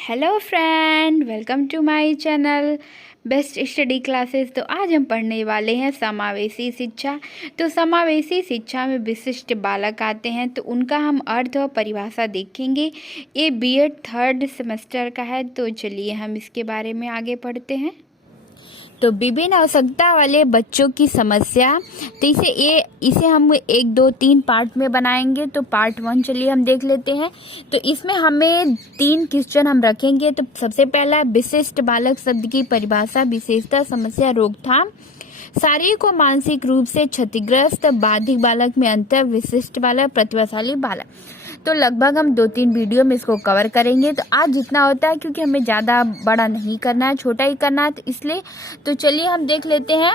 Hello friend, welcome to my channel best study classes. तो आज हम पढ़ने वाले हैं समावेशी शिक्षा। तो समावेशी शिक्षा में विशिष्ट बालक आते हैं, तो उनका हम अर्थ और परिभाषा देखेंगे। ये बीएड थर्ड सेमेस्टर का है, तो चलिए हम इसके बारे में आगे पढ़ते हैं। तो विभिन्न आवश्यकता वाले बच्चों की समस्या, तो इसे हम 1, 2, 3 पार्ट में बनाएंगे। तो पार्ट 1 चलिए हम देख लेते हैं। तो इसमें हमें 3 क्वेश्चन हम रखेंगे। तो सबसे पहला, विशिष्ट बालक शब्द की परिभाषा, विशेषता, समस्या, रोकथाम। शारीरिक और मानसिक रूप से क्षतिग्रस्त, बाधिक बालक में अंतर, विशिष्ट बालक, प्रतिभाशाली बालक। तो लगभग हम 2-3 वीडियो में इसको कवर करेंगे। तो आज जितना होता है, क्योंकि हमें ज़्यादा बड़ा नहीं करना है, छोटा ही करना है, तो इसलिए तो चलिए हम देख लेते हैं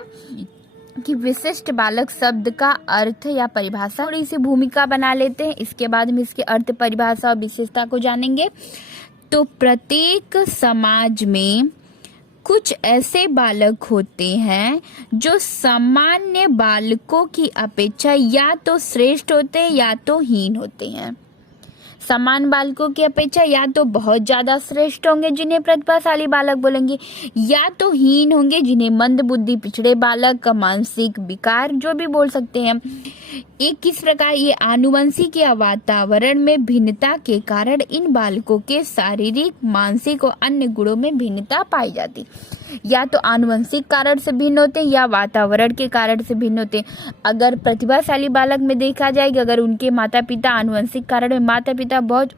कि विशिष्ट बालक शब्द का अर्थ या परिभाषा, थोड़ी सी भूमिका बना लेते हैं। इसके बाद हम इसके अर्थ, परिभाषा और विशेषता को जानेंगे। तो प्रत्येक समाज में कुछ ऐसे बालक होते हैं जो सामान्य बालकों की अपेक्षा या तो श्रेष्ठ होते हैं या तो हीन होते हैं। समान बालकों की अपेक्षा या तो बहुत ज्यादा श्रेष्ठ होंगे, जिन्हें प्रतिभाशाली बालक बोलेंगे, या तो हीन होंगे, जिन्हें मंद बुद्धि, पिछड़े बालक, मानसिक विकार, जो भी बोल सकते हैं। एक किस प्रकार ये आनुवंशिक या वातावरण में भिन्नता के कारण इन बालकों के शारीरिक, मानसिक और अन्य गुणों में भिन्नता पाई जाती। या तो आनुवंशिक कारण से भिन्न होते हैं या वातावरण के कारण से भिन्न होते हैं। अगर प्रतिभाशाली बालक में देखा जाए कि अगर उनके माता पिता आनुवंशिक कारण में माता पिता बहुत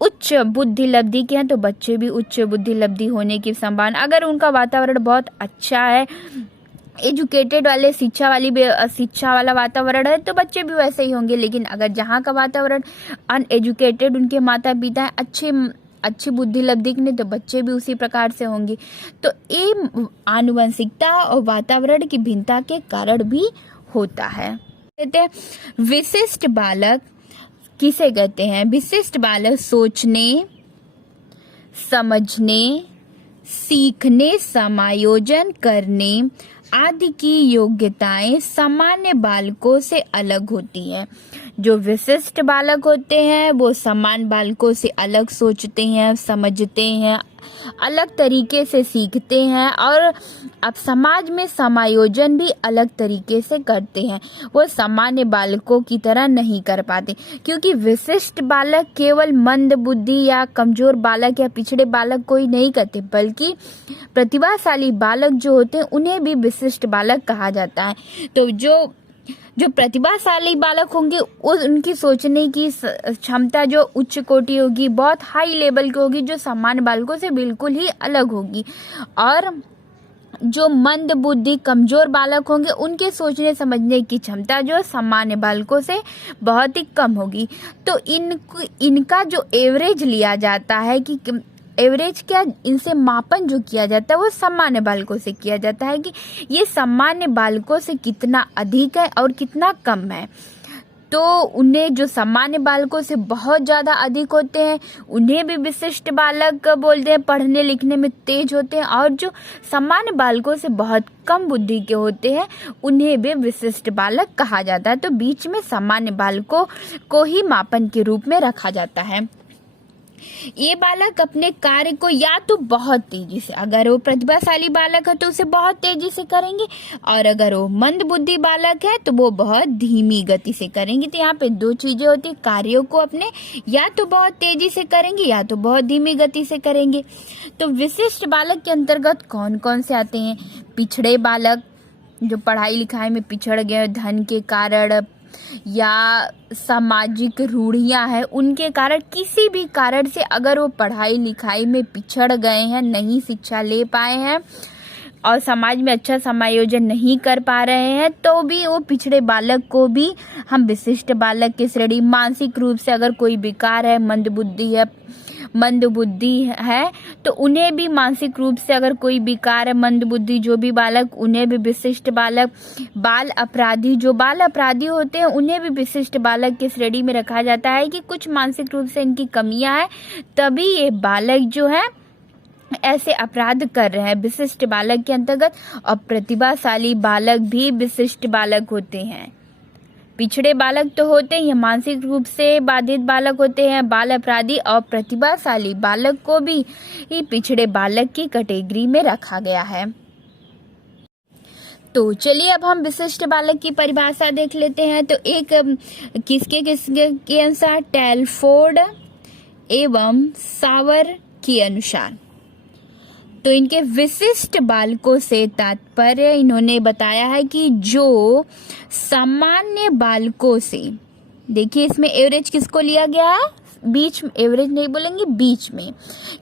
उच्च बुद्धि लब्धि के हैं, तो बच्चे भी उच्च बुद्धि लब्धि होने की संभावना। अगर उनका वातावरण बहुत अच्छा है, एजुकेटेड वाले शिक्षा वाला वातावरण है, तो बच्चे भी वैसे ही होंगे। लेकिन अगर जहाँ का वातावरण अनएजुकेटेड, उनके माता पिता अच्छी बुद्धि लब्धि के नहीं, तो बच्चे भी उसी प्रकार से होंगे। तो ये आनुवंशिकता और वातावरण की भिन्नता के कारण भी होता है। कहते हैं विशिष्ट बालक किसे कहते हैं? विशिष्ट बालक सोचने, समझने, सीखने, समायोजन करने आदि की योग्यताएं सामान्य बालकों से अलग होती हैं। जो विशिष्ट बालक होते हैं वो सामान्य बालकों से अलग सोचते हैं, समझते हैं, अलग तरीके से सीखते हैं, और अब समाज में समायोजन भी अलग तरीके से करते हैं। वो सामान्य बालकों की तरह नहीं कर पाते, क्योंकि विशिष्ट बालक केवल मंद बुद्धि या कमजोर बालक या पिछड़े बालक को ही नहीं कहते, बल्कि प्रतिभाशाली बालक जो होते हैं उन्हें भी विशिष्ट बालक कहा जाता है। तो जो प्रतिभाशाली बालक होंगे, उनकी सोचने की क्षमता जो उच्च कोटि होगी, बहुत हाई लेवल की होगी, जो सामान्य बालकों से बिल्कुल ही अलग होगी। और जो मंद बुद्धि, कमजोर बालक होंगे, उनके सोचने समझने की क्षमता जो सामान्य बालकों से बहुत ही कम होगी। तो इनका जो एवरेज लिया जाता है कि एवरेज क्या, इनसे मापन जो किया जाता है वो सामान्य बालकों से किया जाता है कि ये सामान्य बालकों से कितना अधिक है और कितना कम है। तो उन्हें जो सामान्य बालकों से बहुत ज़्यादा अधिक होते हैं उन्हें भी विशिष्ट बालक बोलते हैं, पढ़ने लिखने में तेज होते हैं। और जो सामान्य बालकों से बहुत कम बुद्धि के होते हैं उन्हें भी विशिष्ट बालक कहा जाता है। तो बीच में सामान्य बालकों को ही मापन के रूप में रखा जाता है। ये बालक अपने कार्य को या तो बहुत तेजी से, अगर वो प्रतिभाशाली बालक है तो उसे बहुत तेजी से करेंगे, और अगर वो मंद बुद्धि बालक है तो वो बहुत धीमी गति से करेंगे। तो यहाँ पे 2 चीजें होती है, कार्यों को अपने या तो बहुत तेजी से करेंगे या तो बहुत धीमी गति से करेंगे। तो विशिष्ट बालक के अंतर्गत कौन कौन से आते हैं? पिछड़े बालक, जो पढ़ाई लिखाई में पिछड़ गए, धन के कारण या सामाजिक रूढ़ियां हैं उनके कारण, किसी भी कारण से अगर वो पढ़ाई लिखाई में पिछड़ गए हैं, नहीं शिक्षा ले पाए हैं और समाज में अच्छा समायोजन नहीं कर पा रहे हैं, तो भी वो पिछड़े बालक को भी हम विशिष्ट बालक की श्रेणी। मानसिक रूप से अगर कोई विकार है, मंद बुद्धि है, तो उन्हें भी मानसिक रूप से अगर कोई विकार है, मंद बुद्धि जो भी बालक, उन्हें भी विशिष्ट बालक। बाल अपराधी, जो बाल अपराधी होते हैं उन्हें भी विशिष्ट बालक की श्रेणी में रखा जाता है कि कुछ मानसिक रूप से इनकी कमियां हैं, तभी ये बालक जो है ऐसे अपराध कर रहे हैं, विशिष्ट बालक के अंतर्गत। और प्रतिभाशाली बालक भी विशिष्ट बालक होते हैं। पिछड़े बालक तो होते हैं, मानसिक रूप से बाधित बालक होते हैं, बाल अपराधी और प्रतिभाशाली बालक को भी पिछड़े बालक की कैटेगरी में रखा गया है। तो चलिए अब हम विशिष्ट बालक की परिभाषा देख लेते हैं। तो एक किसके किसके के अनुसार, टेलफोर्ड एवं सावर के अनुसार। तो इनके विशिष्ट बालकों से तात्पर्य इन्होंने बताया है कि जो सामान्य बालकों से, देखिए इसमें एवरेज किसको लिया गया है, बीच में, एवरेज नहीं बोलेंगे, बीच में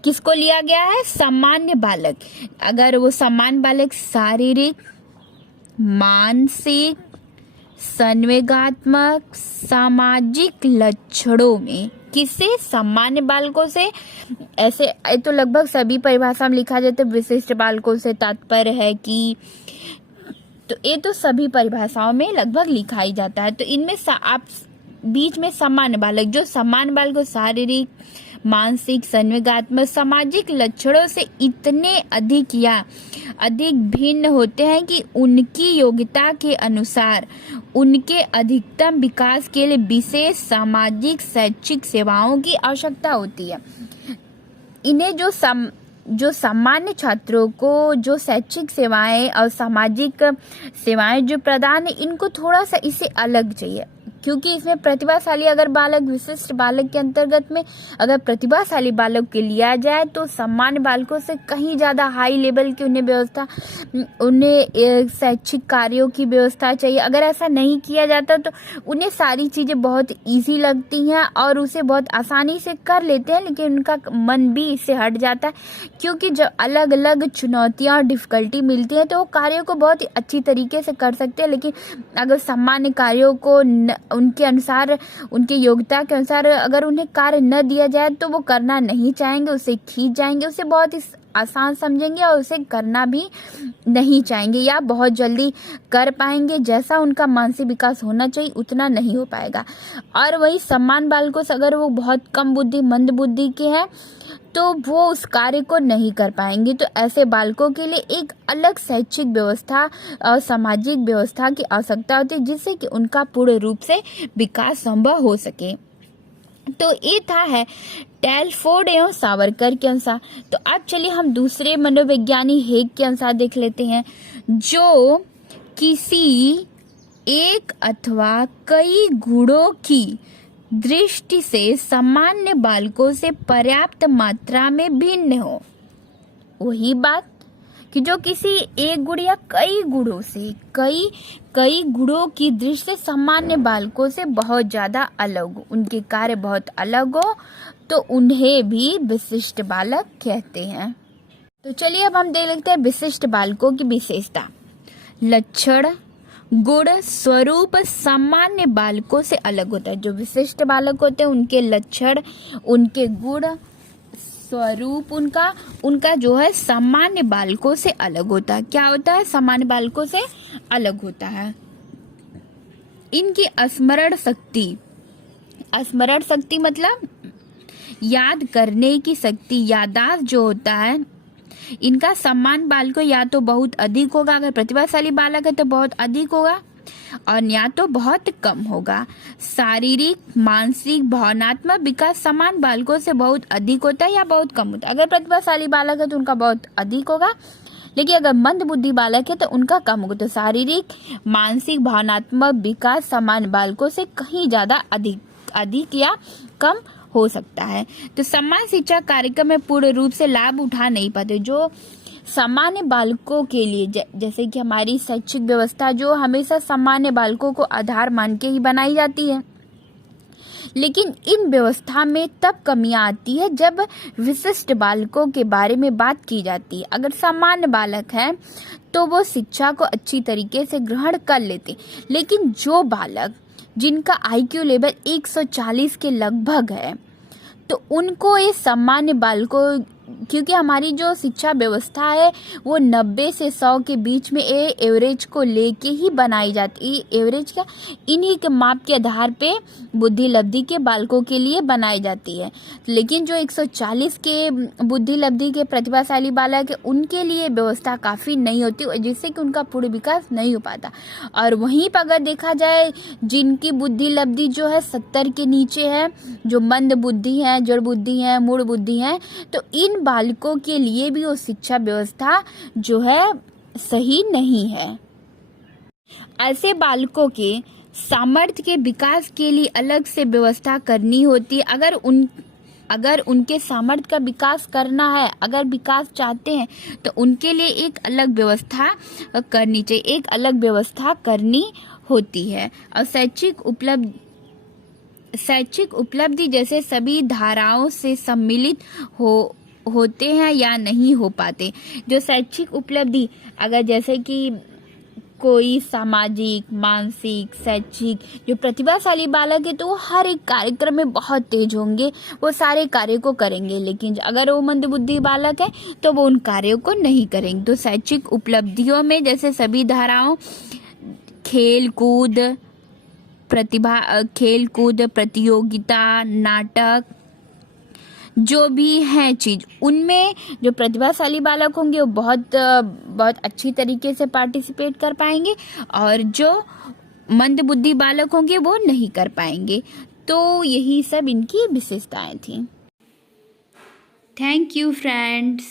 किसको लिया गया है, सामान्य बालक। अगर वो सामान्य बालक शारीरिक, मानसिक, संवेगात्मक, सामाजिक लक्षणों में किसे, सामान्य बालकों से, ऐसे तो लगभग सभी परिभाषा में लिखा जाता है विशिष्ट बालकों से तात्पर्य है कि, तो ये तो सभी परिभाषाओं में लगभग लिखा ही जाता है। तो इनमें आप बीच में सामान्य बालक, जो सामान्य बालक शारीरिक, मानसिक, संवेगात्मक, सामाजिक लक्षणों से इतने अधिक या अधिक भिन्न होते हैं कि उनकी योग्यता के अनुसार उनके अधिकतम विकास के लिए विशेष सामाजिक शैक्षिक सेवाओं की आवश्यकता होती है। इन्हें जो सामान्य छात्रों को जो शैक्षिक सेवाएं और सामाजिक सेवाएं जो प्रदान है, इनको थोड़ा सा इससे अलग चाहिए, क्योंकि इसमें प्रतिभाशाली अगर बालक, विशिष्ट बालक के अंतर्गत में अगर प्रतिभाशाली बालक के लिया जाए तो सामान्य बालकों से कहीं ज़्यादा हाई लेवल की उन्हें शैक्षिक कार्यों की व्यवस्था चाहिए। अगर ऐसा नहीं किया जाता तो उन्हें सारी चीज़ें बहुत इजी लगती हैं और उसे बहुत आसानी से कर लेते हैं, लेकिन उनका मन भी इससे हट जाता है, क्योंकि जब अलग अलग चुनौतियाँ और डिफ़िकल्टी मिलती हैं तो वो कार्यों को बहुत ही अच्छी तरीके से कर सकते हैं। लेकिन अगर सामान्य कार्यों को उनके अनुसार, उनके योग्यता के अनुसार अगर उन्हें कार्य न दिया जाए तो वो करना नहीं चाहेंगे, उसे खींच जाएंगे, उसे बहुत ही आसान समझेंगे और उसे करना भी नहीं चाहेंगे, या बहुत जल्दी कर पाएंगे, जैसा उनका मानसिक विकास होना चाहिए उतना नहीं हो पाएगा। और वही समान बालकों से अगर वो बहुत कम बुद्धि, मंद बुद्धि के हैं तो वो उस कार्य को नहीं कर पाएंगे। तो ऐसे बालकों के लिए एक अलग शैक्षिक व्यवस्था और सामाजिक व्यवस्था की आवश्यकता होती है, जिससे कि उनका पूर्ण रूप से विकास संभव हो सके। तो ये है टेलफोर्ड एवं सावरकर के अनुसार। तो अब चलिए हम दूसरे मनोविज्ञानी हेग के अनुसार देख लेते हैं, जो किसी एक अथवा कई गुणों की दृष्टि से सामान्य बालकों से पर्याप्त मात्रा में भिन्न हो। वही बात कि जो किसी एक गुण या कई गुणों से, कई गुणों की दृष्टि से सामान्य बालकों से बहुत ज्यादा अलग हो, उनके कार्य बहुत अलग हो, तो उन्हें भी विशिष्ट बालक कहते हैं। तो चलिए अब हम देख लेते हैं विशिष्ट बालकों की विशेषता। लक्षण, गुण, स्वरूप सामान्य बालकों से अलग होता है। जो विशिष्ट बालक होते हैं उनके लक्षण, उनके गुण, स्वरूप उनका जो है सामान्य बालकों से अलग होता है। क्या होता है? सामान्य बालकों से अलग होता है। इनकी स्मरण शक्ति मतलब याद करने की शक्ति, याददाश्त जो होता है, इनका सामान्य बालकों या तो बहुत अधिक होगा, अगर प्रतिभाशाली बालक है तो बहुत अधिक होगा, और या तो बहुत कम होगा। शारीरिक, मानसिक, भावनात्मक विकास समान बालकों से बहुत अधिक होता है या बहुत कम होता है। अगर प्रतिभाशाली बालक है तो उनका बहुत अधिक होगा, लेकिन अगर मंद बुद्धि बालक है तो उनका कम होगा। तो शारीरिक, मानसिक, भावनात्मक विकास सामान्य बालकों से कहीं ज्यादा अधिक या कम हो सकता है। तो समान शिक्षा कार्यक्रम में पूर्ण रूप से लाभ उठा नहीं पाते। जो सामान्य बालकों के लिए, जैसे कि हमारी शैक्षिक व्यवस्था जो हमेशा सामान्य बालकों को आधार मान के ही बनाई जाती है, लेकिन इन व्यवस्था में तब कमियां आती है जब विशिष्ट बालकों के बारे में बात की जाती है। अगर सामान्य बालक है तो वो शिक्षा को अच्छी तरीके से ग्रहण कर लेते, लेकिन जो बालक जिनका IQ लेवल 140 के लगभग है, तो उनको ये सामान्य बालकों क्योंकि हमारी जो शिक्षा व्यवस्था है वो 90 से 100 के बीच में एवरेज को लेके ही बनाई जाती है। एवरेज का इन्हीं के माप के आधार पे बुद्धि लब्धि के बालकों के लिए बनाई जाती है। लेकिन जो 140 के बुद्धि लब्धि के प्रतिभाशाली बालक है उनके लिए व्यवस्था काफ़ी नहीं होती, जिससे कि उनका पूर्ण विकास नहीं हो पाता। और वहीं पर अगर देखा जाए जिनकी बुद्धि लब्धि जो है 70 के नीचे है, जो मंद बुद्धि है, जड़ बुद्धि है, मूढ़ बुद्धि है, तो इन बालकों के लिए भी वो शिक्षा व्यवस्था जो है सही नहीं है। ऐसे बालकों के सामर्थ्य के विकास के लिए अलग से व्यवस्था करनी होती है। अगर उनके सामर्थ्य का विकास करना है, अगर विकास चाहते हैं तो उनके लिए एक अलग व्यवस्था करनी चाहिए, एक अलग व्यवस्था करनी होती है। और शैक्षिक उपलब्धि जैसे सभी धाराओं से सम्मिलित होते हैं या नहीं हो पाते। जो शैक्षिक उपलब्धि अगर जैसे कि कोई सामाजिक, मानसिक, शैक्षिक जो प्रतिभाशाली बालक है तो वो हर एक कार्यक्रम में बहुत तेज होंगे, वो सारे कार्यों को करेंगे। लेकिन अगर वो मंदबुद्धि बालक है तो वो उन कार्यों को नहीं करेंगे। तो शैक्षिक उपलब्धियों में जैसे सभी धाराओं, खेल कूद, प्रतियोगिता, नाटक, जो भी है चीज़, उनमें जो प्रतिभाशाली बालक होंगे वो बहुत अच्छी तरीके से पार्टिसिपेट कर पाएंगे, और जो मंदबुद्धि बालक होंगे वो नहीं कर पाएंगे। तो यही सब इनकी विशेषताएं थी। Thank you friends.